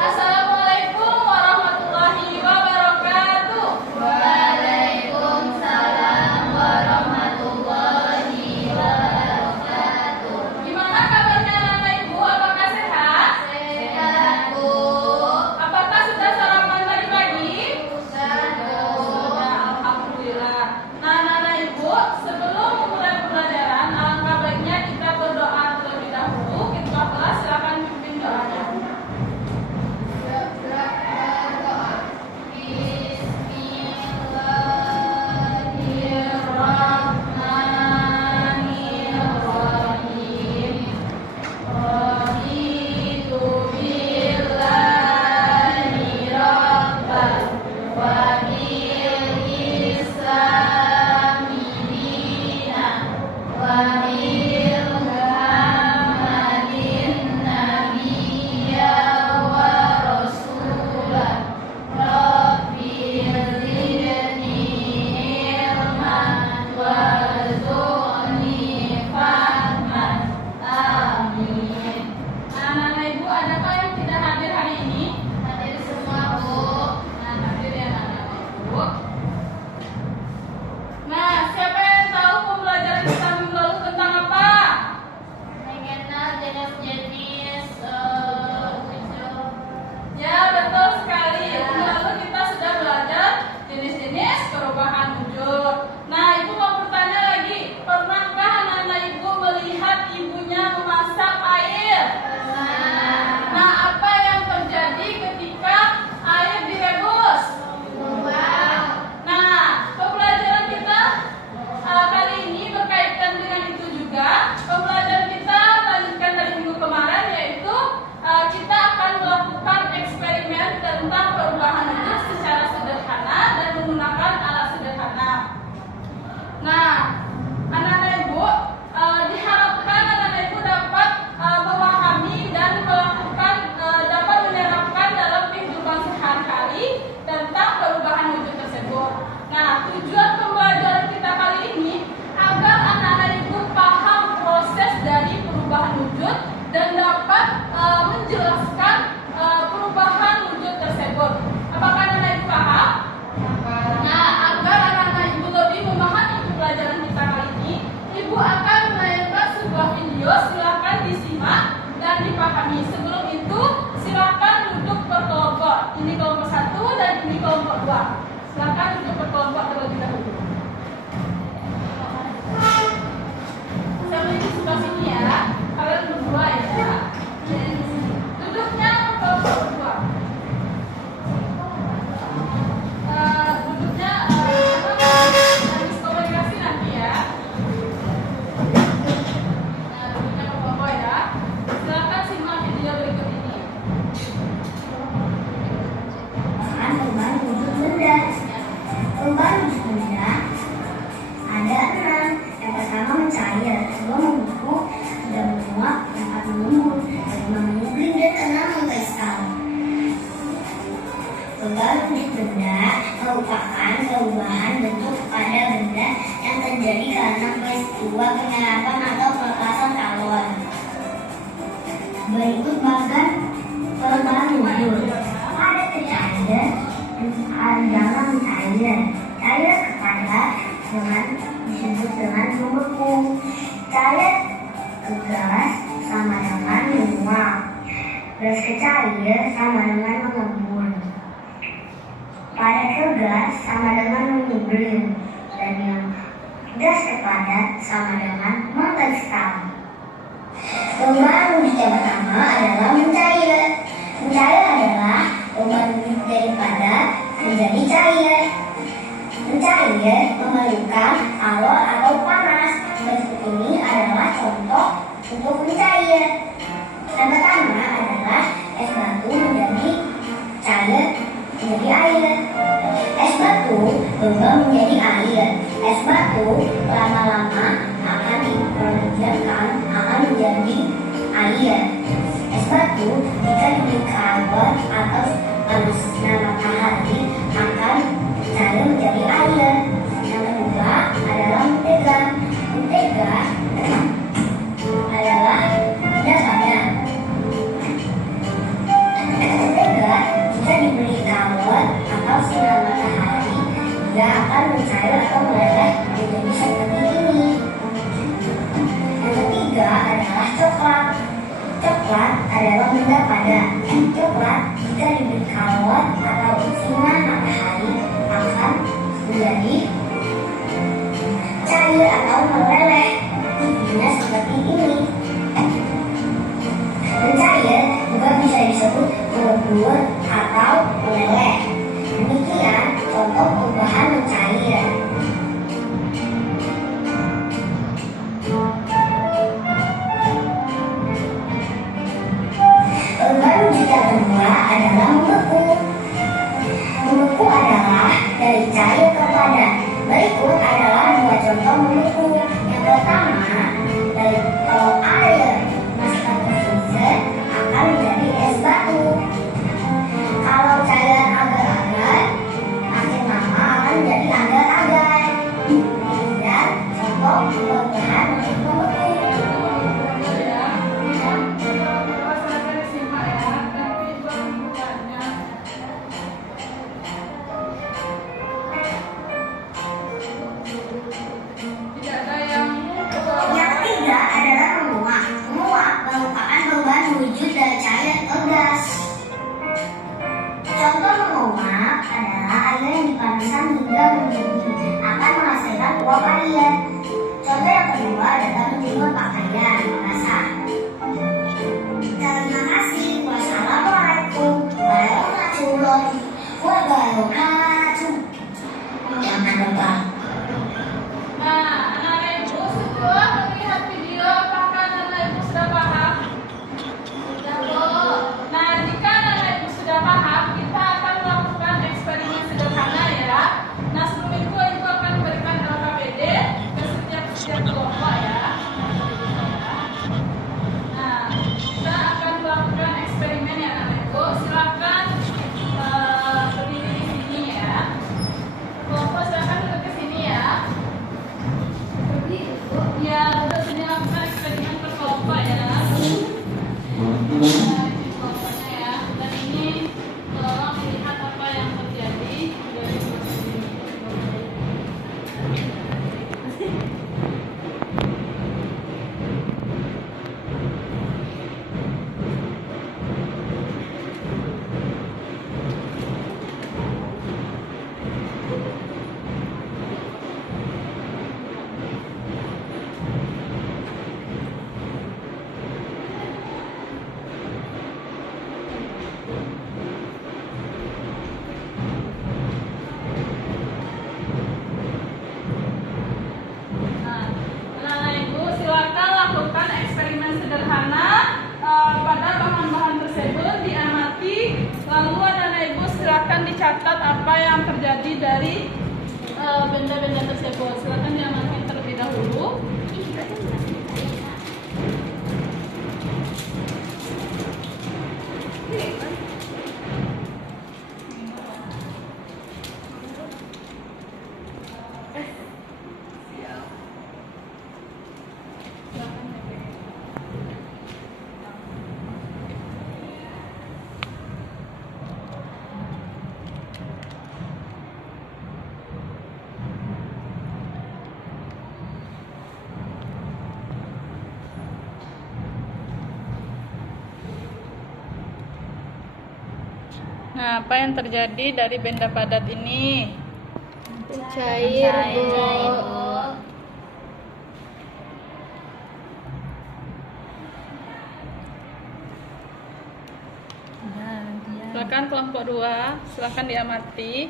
Assalamualaikum warahmatullahi wabarakatuh. Waalaikumsalam warahmatullahi wabarakatuh. Gimana kabarnya anak ibu? Apakah sehat? Sehat, Bu. Apakah sudah sarapan tadi pagi? Sudah, Bu. Sudah, alhamdulillah. Nah, anak ibu, sebelum memulai pembelajaran, alangkah baiknya kita berdoa terlebih dahulu. Ketua kelas silakan pimpin doanya. Bismillahirrahmanirrahim. Raditu billahi rabban wa bil islami dinan wa bil muhammadin nabiyya wa rasulah. Rabbi zidni ilman warzuqni fahman. Amin. Nah, anak ibu, adakah yang tidak hadir hari ini? Hadir semua, Bu. Nah, hadir ya anak ibu. Nah, siapa yang tahu pembelajaran kita minggu lalu tentang apa? Mengenal jenis-jenis Ya, betul sekali. Minggu lalu kita sudah belajar jenis-jenis perubahan wujud. Nah, ibu mau bertanya lagi, pernahkah anak-anak ibu melihat ibunya memasak air? Nah, apa yang terjadi ketika air direbus? Nah, pembelajaran kita kali ini berkaitan dengan itu juga. Pembelajaran kita lanjutkan dari minggu kemarin, yaitu kita akan melakukan eksperimen tentang perubahan wujud secara sederhana dan menggunakan alat sederhana. Nah, anak-anak ibu, diharapkan anak-anak ibu dapat memahami dan melakukan dapat menerapkan dalam kehidupan sehari-hari tentang perubahan wujud tersebut. Nah, tujuan pembelajaran kita kali ini agar anak-anak ibu paham proses dari perubahan wujud dan dapat menjelaskan perubahan wujud tersebut. Apakah anak-anak ibu paham? Nah, agar anak-anak ibu lebih memahami pembelajaran kita kali ini, ibu akan menayangkan sebuah video. Silakan disimak dan dipahami. Sebelum itu, silakan duduk berkelompok. Ini kelompok 1 dan ini kelompok 2. Silakan duduk berkelompok terlebih dahulu. Saya berdiri sebelah sini ya. Kalian berdua ya. Duduknya kelompok berdua. Duduknya habis komunikasi nanti ya. Nah, duduknya kelompok ya. Silakan simak video berikut ini. Perubahan wujud benda. Perubahan wujud benda ada 6. Yang pertama mencair, 2 membusuk, 3 menguap, 4 mengembun, 5 mengguling, dan 6 mengkristal. Perubahan wujud benda merupakan perubahan bentuk pada benda yang terjadi karena peristiwa penyerapan atau pelepasan kalor. Berikut bagan perubahan wujud. Ada kecair, dalam cair. Cair kepada dengan disebut dengan membeku. Cair ke gas sama dengan menguap. Gas ke cair sama dengan mengembun. Padat ke gas sama dengan mengguling. Dan yang gas ke padat sama dengan mengkristal. Perubahan wujud yang pertama adalah mencair. Mencair adalah perubahan wujud dari padat menjadi cair. Mencair memerlukan kalor atau panas. Bentuk ini adalah contoh untuk mencair. Yang pertama adalah es batu menjadi cair menjadi air. Es batu berubah menjadi air. Es batu lama-lama akan diperlihatkan akan menjadi air. Es batu jika diberi karbon atau panasnya matahari akan cair menjadi air. Yang kedua adalah mentega. Mentega adalah dasarnya benda padat. Coklat jika diberi kalor atau sinar matahari akan menjadi cair atau meleleh. Benda seperti ini. Mencair juga bisa disebut melebur atau meleleh. Demikian contoh perubahan mencair. Baru jika kedua adalah membeku. Membeku adalah dari cair ke padat. Berikut adalah dua contoh membeku. Yang pertama, kalau air masukkan ke freezer akan menjadi es batu. Kalau cairan agar-agar makin lama akan menjadi agar-agar. Dan contoh perubahan membeku. Yang ketiga adalah menguap. Menguap merupakan perubahan wujud dari cair ke gas. Contoh menguap adalah air yang dipanaskan hingga mendidih akan menghasilkan uap air. Contoh yang kedua adalah menjemur pakaian basah. Terima kasih. Wassalamualaikum warahmatullahi wabarakatuh. Jangan lupa. Nah, anak-anak ibu setelah melihat video, apakah anak-anak ibu sudah paham? Sudah, Bu. Nah, jika anak-anak ibu sudah paham, kita akan melakukan eksperimen sederhana ya. Nah, sebelum itu ibu akan memberikan LKPD ke setiap kelompok ya. Nah, kita akan melakukan eksperimen ya anak-anak ibu. Silakan berdiri di sini ya. Kelompok silakan duduk ke sini ya. Ya, untuk sini lakukan eksperimen per kelompok ya. Nah, ini kelompoknya ya. Dan ini tolong lihat apa yang terjadi dari proses ini. Nah, anak-anak ibu silakan lakukan eksperimen sederhana pada bahan-bahan tersebut, diamati, lalu anak-anak ibu silakan dicatat apa yang terjadi dari benda-benda tersebut. Silakan diamati terlebih dahulu. Nah, apa yang terjadi dari benda padat ini? Cair, Bu. Silakan kelompok 2, silakan diamati.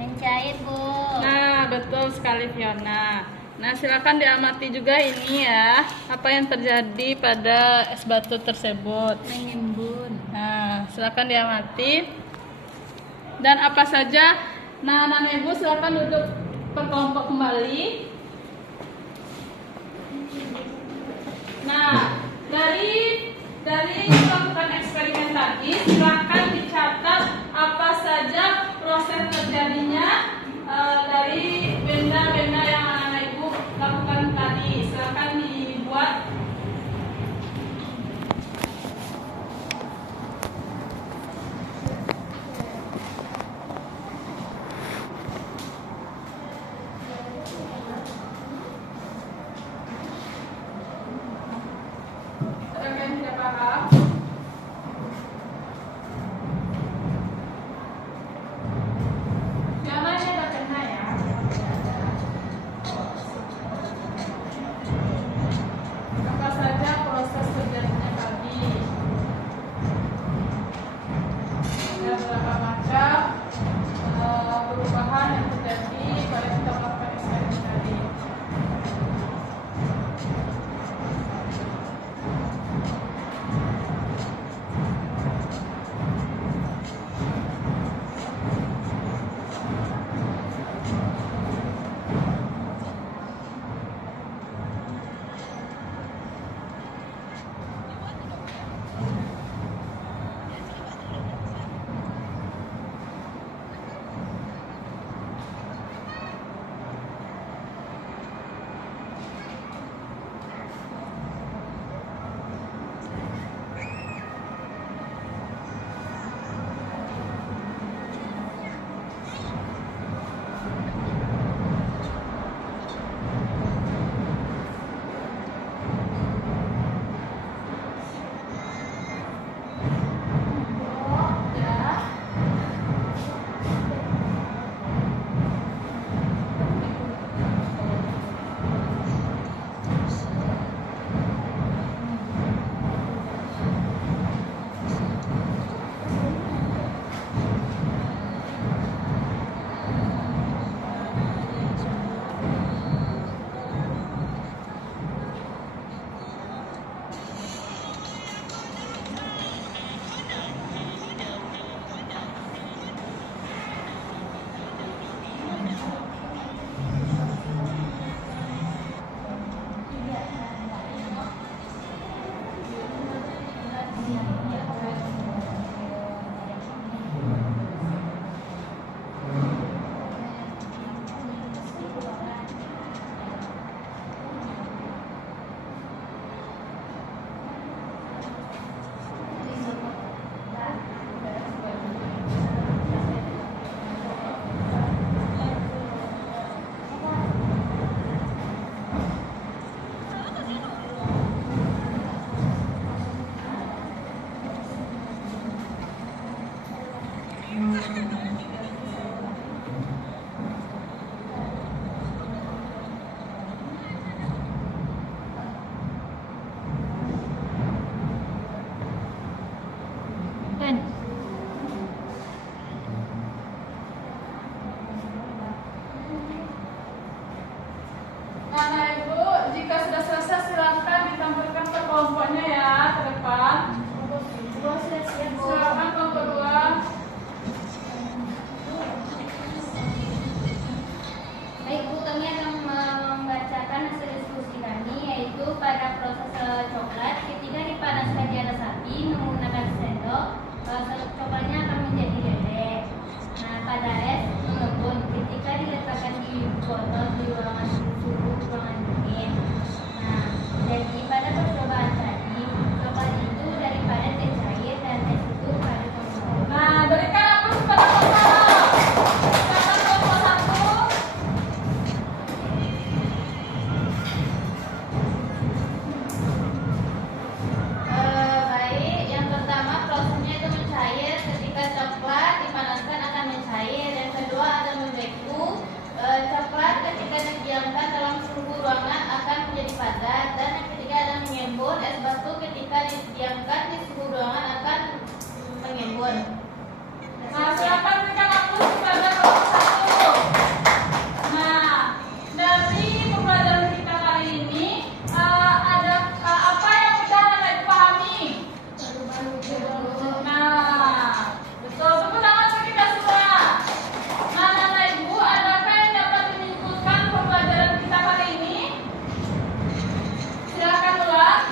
Mencair, Bu. Nah, betul sekali Fiona. Nah, silakan diamati juga ini ya, apa yang terjadi pada es batu tersebut. Mengembun. Nah, silakan diamati. Dan apa saja? Nah, anak ibu silakan duduk per kelompok kembali. Nah, dari melakukan eksperimen tadi, silakan dicatat apa saja proses terjadinya dari benda jika sudah selesai silakan ditampilkan ke kelompoknya ya ke depan. Silakan kelompok 2. Baik Bu, kami akan membacakan hasil diskusi kami, yaitu pada proses coklat ketika dipanaskan di atas api menggunakan sendok, coklatnya akan menjadi leleh. Nah, pada es mengembun ketika diletakkan di botol di ruangan suhu ruangan dingin. Nah, jadi pada percobaan tadi, coklat itu daripada teh cair dan es itu pada keembun. Nah, berikan aplaus kepada kelompok. Silakan kelompok 1. Baik, yang pertama prosesnya itu mencair ketika coklat dipanaskan akan mencair. Yang kedua ada membeku. Coklat ketika didiamkan dalam suhu ruangan akan menjadi padat. Dan yang ketiga ada mengembun. Es batu ketika didiamkan di suhu ruangan akan mengembun. Nah, silakan berikan aplaus kepada kelompok 1. Nah, dari pembelajaran kita kali ini ada apa yang sudah Nana pahami? Nah, betul. Tepuk tangan untuk kita semua. Nah, Nana Ibu, adakah yang dapat menyimpulkan pembelajaran kita kali ini? Silakan ulang.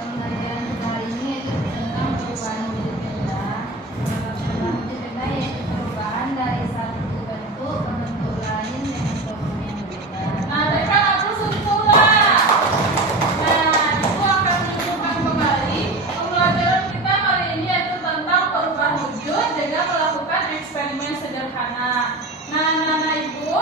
Pembelajaran kita hari ini yaitu tentang perubahan wujud benda. Perubahan wujud benda yaitu perubahan dari satu bentuk ke bentuk lain dengan struktur yang berbeda. Nah, berikan aplaus untuk ulang. Nah, Ibu akan menunjukkan kembali pembelajaran kita kali ini yaitu tentang perubahan wujud dengan melakukan eksperimen sederhana. Nah, Nana Ibu,